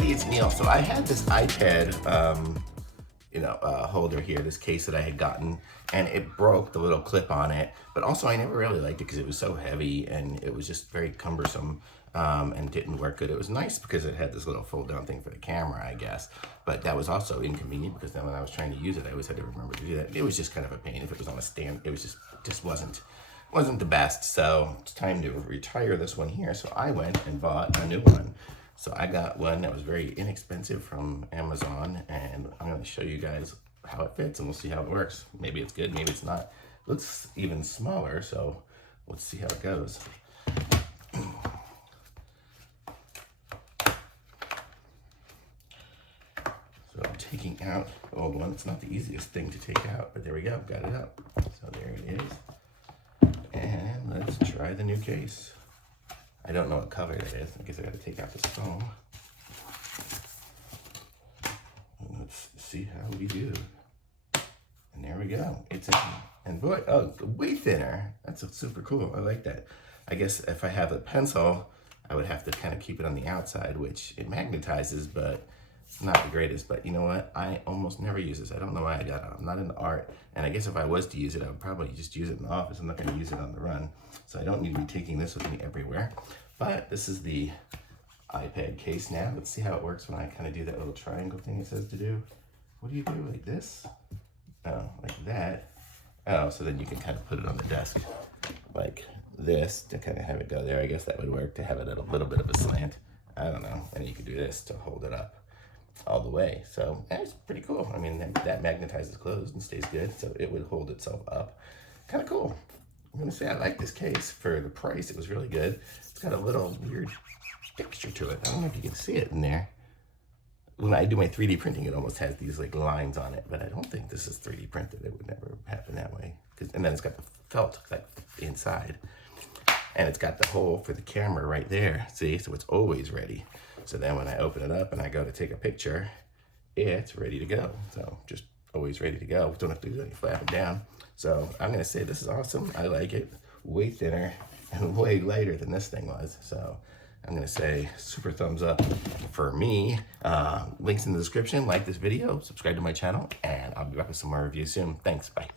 everybody, it's Neil. So I had this iPad, holder here, this case that I had gotten, and it broke the little clip on it. But also, I never really liked it because it was so heavy and it was just very cumbersome and didn't work good. It was nice because it had this little fold-down thing for the camera, I guess. But that was also inconvenient because then when I was trying to use it, I always had to remember to do that. It was just kind of a pain. If it was on a stand, it was just wasn't the best. So it's time to retire this one here. So I went and bought a new one. So I got one that was very inexpensive from Amazon, and I'm going to show you guys how it fits and we'll see how it works. Maybe it's good, maybe it's not. It looks even smaller, so let's see how it goes. So I'm taking out the old one. It's not the easiest thing to take out, but there we go, got it out. So there it is. And let's try the new case. I don't know what color it is. I guess I got to take out this foam. And let's see how we do. And there we go. It's in. And boy, oh, way thinner. That's super cool. I like that. I guess if I have a pencil, I would have to kind of keep it on the outside, which it magnetizes, but it's not the greatest. But you know what? I almost never use this. I don't know why I got it. I'm not into art. And I guess if I was to use it, I would probably just use it in the office. I'm not going to use it on the run. So I don't need to be taking this with me everywhere. But this is the iPad case now. Let's see how it works when I kind of do that little triangle thing it says to do. What do you do, like this? Oh, like that. Oh, so then you can kind of put it on the desk like this to kind of have it go there. I guess that would work to have it at a little bit of a slant. I don't know. And you can do this to hold it up all the way. So that's pretty cool. I mean, that magnetizes closed and stays good, so it would hold itself up. Kind of cool. I'm gonna say I like this case for the price. It was really good. It's got a little weird texture to it. I don't know if you can see it in there. When I do my 3D printing, it almost has these like lines on it, but I don't think this is 3D printed. It would never happen that way. And then it's got the felt like inside, and it's got the hole for the camera right there. See, so it's always ready. So then when I open it up and I go to take a picture, it's ready to go. So just always ready to go. Don't have to do any flapping down. So I'm gonna say this is awesome. I like it. Way thinner and way lighter than this thing was. So I'm gonna say super thumbs up for me. Links in the description. Like this video, subscribe to my channel, and I'll be back with some more reviews soon. Thanks, bye.